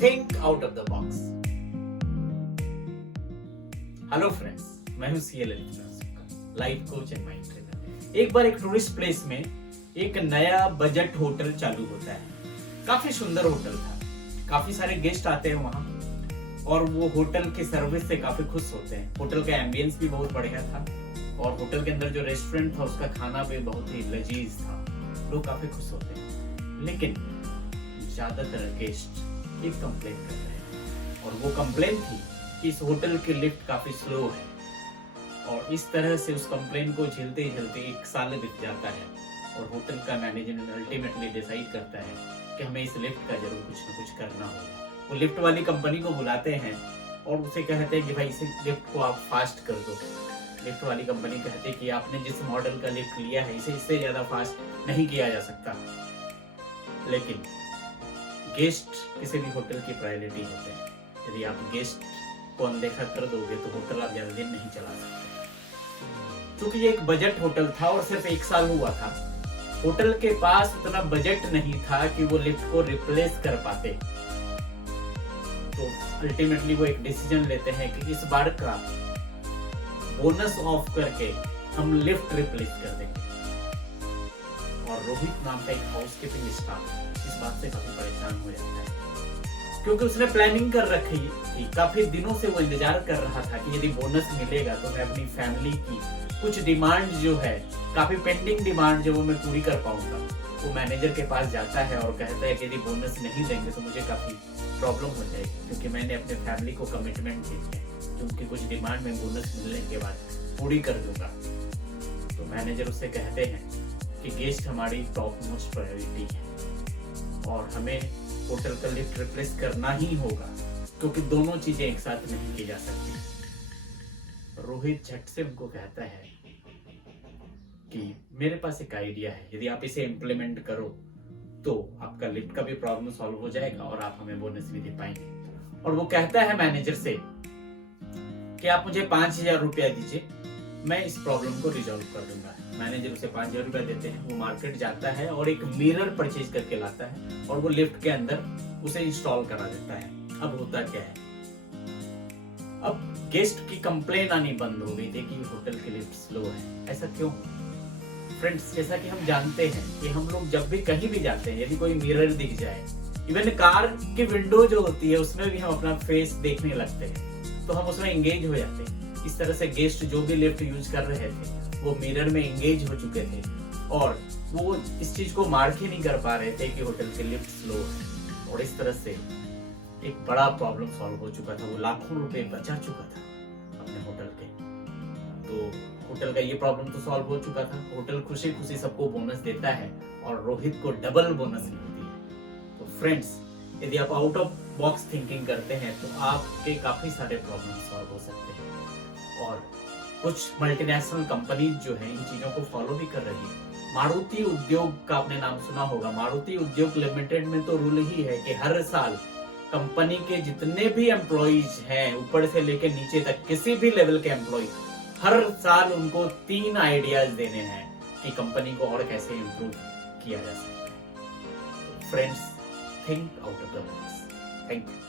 Think out of the box. Hello friends, मैं हूं CL life coach and mind trainer. एक बार एक टूरिस्ट प्लेस में एक नया बजट होटल चालू होता है। काफी सुंदर होटल था, काफी सारे गेस्ट आते हैं वहां और वो होटल की सर्विस से काफी खुश होते हैं। होटल का एम्बियंस भी बहुत बढ़िया था और होटल के अंदर जो रेस्टोरेंट था उसका खाना भी बहुत ही लजीज था। लोग काफी खुश होते हैं, लेकिन ज्यादातर गेस्ट एक कंप्लेन कर रहे हैं और वो कंप्लेन थी कि इस होटल की लिफ्ट काफी स्लो है। और इस तरह से उस कंप्लेन को झेलते झेलते 1 साल बीत जाता है और होटल का मैनेजमेंट अल्टीमेटली डिसाइड करता है कि हमें इस लिफ्ट का जरूर कुछ न कुछ करना होगा। वो लिफ्ट वाली कंपनी को बुलाते हैं और उसे कहते हैं कि भाई इस लिफ्ट को आप फास्ट कर दो। लिफ्ट वाली कंपनी कहती है कि आपने जिस मॉडल का लिफ्ट लिया है इसे इससे ज्यादा फास्ट नहीं किया जा सकता। लेकिन गेस्ट किसी भी होटल की प्रायोरिटी होते हैं। यदि आप गेस्ट को अनदेखा कर दोगे तो होटल आप ज्यादा दिन नहीं चला सकते। क्योंकि ये एक बजट होटल था और सिर्फ 1 साल हुआ था, होटल के पास उतना बजट नहीं था कि वो लिफ्ट को रिप्लेस कर पाते। तो अल्टीमेटली वो एक डिसीजन लेते हैं कि इस बार का बोनस ऑफ करके हम लिफ्ट रिप्लेस कर देंगे। और रोहित नाम का एक हाउसकीपिंग स्टाफ इस बात से काफी परेशान हो जाता है, क्योंकि उसने प्लानिंग कर रखी थी। काफी दिनों से वो इंतजार कर रहा था कि यदि बोनस मिलेगा तो मैं अपनी फैमिली की कुछ डिमांड जो है, काफी पेंडिंग डिमांड जो वो मैं पूरी कर पाऊंगा। वो मैनेजर के पास जाता है और कहता है कि यदि बोनस नहीं देंगे तो मुझे काफी प्रॉब्लम हो जाएगी, क्योंकि मैंने अपने फैमिली को कमिटमेंट दी है कि उनकी कुछ डिमांड में बोनस मिलने के बाद पूरी कर दूंगा। तो मैनेजर उससे कहते हैं कि गेस्ट हमारी टॉप मोस्ट प्रायोरिटी है और हमें होटल का लिफ्ट रिप्लेस करना ही होगा, क्योंकि दोनों चीजें एक साथ नहीं की जा सकती। रोहित झट से उनको कहता है कि मेरे पास एक आइडिया है, यदि आप इसे इम्प्लीमेंट करो तो आपका लिफ्ट का भी प्रॉब्लम सॉल्व हो जाएगा और आप हमें बोनस भी दे पाएंगे। और वो कहता है मैनेजर से कि आप मुझे 5,000 रुपया दीजिए, मैं इस प्रॉब्लम को रिजॉल्व कर दूंगा। मैनेजर उसे 5,000 रुपया देते हैं। वो मार्केट जाता है और एक मिरर परचेज करके लाता है और वो लिफ्ट के अंदर उसे इंस्टॉल करा देता है। अब होता क्या है, अब गेस्ट की कंप्लेन आनी बंद हो गई थी कि होटल की लिफ्ट स्लो है। ऐसा क्यों? फ्रेंड्स, जैसा कि हम जानते हैं कि हम लोग जब भी कहीं भी जाते हैं, यदि कोई मिरर दिख जाए, इवन कार की विंडो जो होती है उसमें भी हम अपना फेस देखने लगते हैं, तो हम उसमें एंगेज हो जाते हैं। इस तरह से गेस्ट जो भी लिफ्ट यूज कर रहे थे वो मिरर में एंगेज हो चुके थे और वो इस चीज को मार्क ही नहीं कर पा रहे थे कि होटल की लिफ्ट स्लो है। और इस तरह से एक बड़ा प्रॉब्लम सॉल्व हो चुका था। वो लाखों रुपए बचा चुका था अपने होटल के। तो होटल का ये प्रॉब्लम तो सॉल्व हो चुका था। होटल खुशी खुशी सबको बोनस देता है और रोहित को डबल बोनस मिलती है। तो फ्रेंड्स, यदि आप आउट ऑफ बॉक्स थिंकिंग करते हैं तो आपके काफी सारे प्रॉब्लम सॉल्व हो सकते हैं। और कुछ मल्टीनेशनल कंपनीज जो है इन चीजों को फॉलो भी कर रही है। मारुति उद्योग का आपने नाम सुना होगा। मारुति उद्योग लिमिटेड में तो रूल ही है कि हर साल कंपनी के जितने भी एम्प्लॉइज हैं, ऊपर से लेकर नीचे तक किसी भी लेवल के एम्प्लॉय, हर साल उनको 3 आइडियाज देने हैं कि कंपनी को और कैसे इंप्रूव किया जा सकता है। Friends, think out of the box. Thank you.